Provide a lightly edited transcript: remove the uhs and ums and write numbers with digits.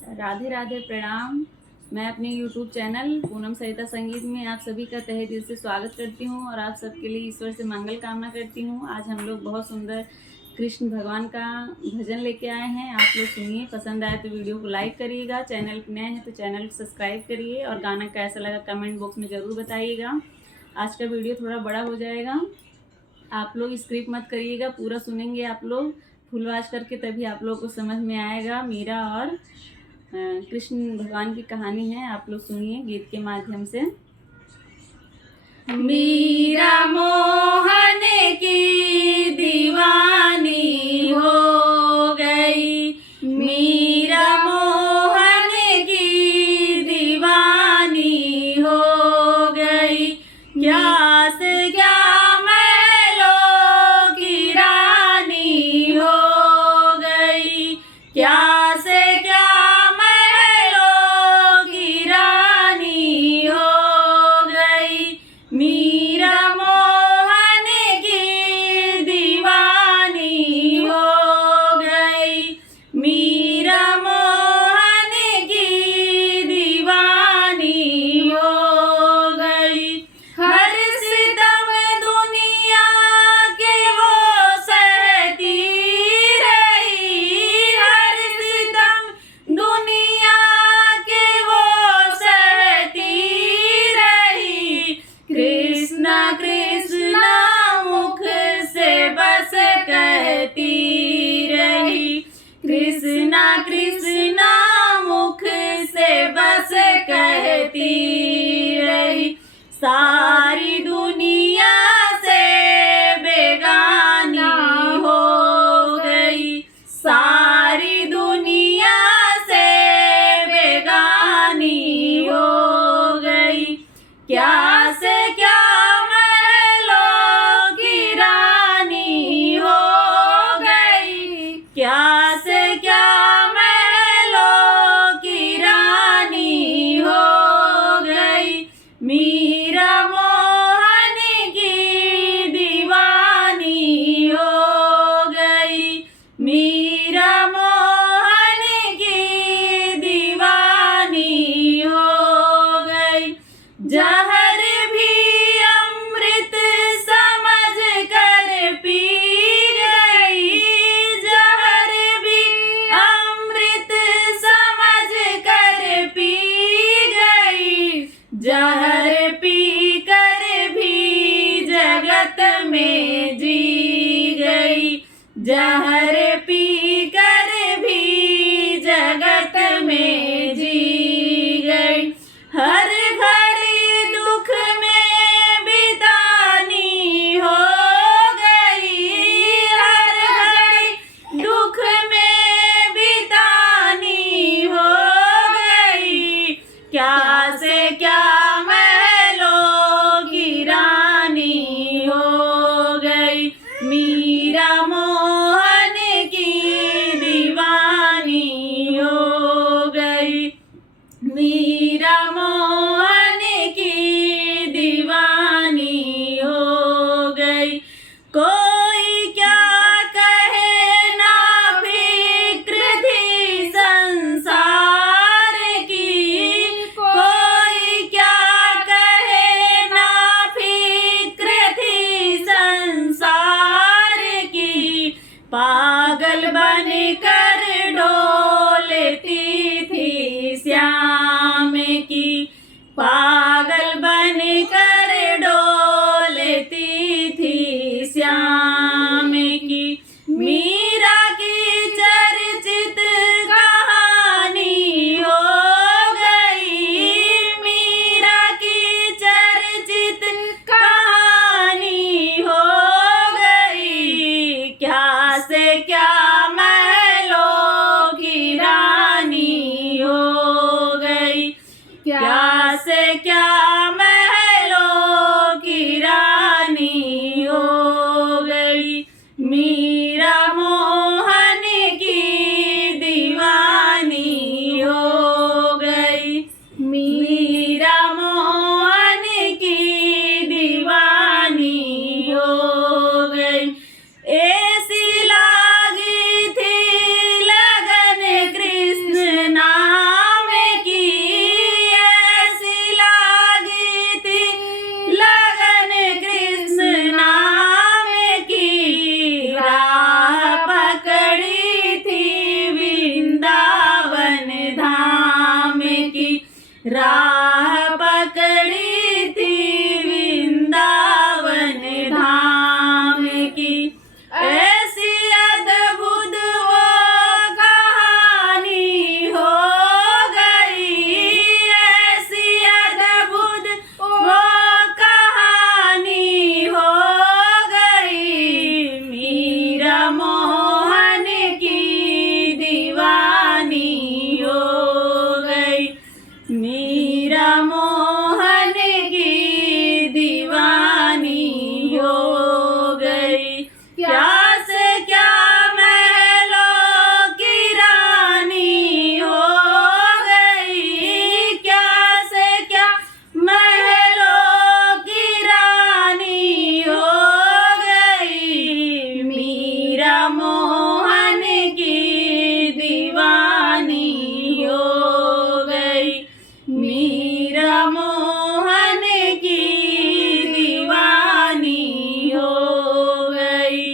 राधे राधे, प्रणाम। मैं अपने YouTube चैनल पूनम सरिता संगीत में आप सभी का तहे दिल से स्वागत करती हूँ और आप सबके लिए ईश्वर से मंगल कामना करती हूँ। आज हम लोग बहुत सुंदर कृष्ण भगवान का भजन लेके आए हैं। आप लोग सुनिए, पसंद आए तो वीडियो को लाइक करिएगा। चैनल पे नए हैं तो चैनल को सब्सक्राइब करिए और गाना कैसा लगा कमेंट बॉक्स में ज़रूर बताइएगा। आज का वीडियो थोड़ा बड़ा हो जाएगा, आप लोग स्क्रिप्ट मत करिएगा, पूरा सुनेंगे आप लोग फुल वॉच करके, तभी आप लोग को समझ में आएगा। मीरा और कृष्ण भगवान की कहानी है, आप लोग सुनिए गीत के माध्यम से। मीरा मोहन की दीवानी हो गई, मीरा मोहन की दीवानी हो गई। क्या से क्या महलों की रानी हो गई, क्या से क्या महलों की रानी हो गई। मीरा मोहन की दीवानी हो गई, मीरा मोहन की दीवानी हो गई। हर सितम दुनिया के वो सहती रही, हर सितम दुनिया के वो सहती रही। कृष्णा कृष्णा मुख से बस कहती रही, कृष्णा कृष्णा मुख से बस कहती रही। सारी दुनिया से बेगानी हो गई, सारी दुनिया से बेगानी हो गई। क्या से क्या महलों की रानी हो गई, क्या से क्या महलों राह पकड़ी थी वृंदावन धाम की। ऐसी अद्भुत वो कहानी हो गई, ऐसी अद्भुत वो कहानी हो गई। मीरा मोहन की दीवानी हो गई, मीरा मोहन की दीवानी हो गई। क्या से क्या महलों की रानी हो गई, क्या से क्या महलों की रानी हो गई। मीरा मोहन की दीवानी हो गई, मीरा मोहन की दीवानी हो गई।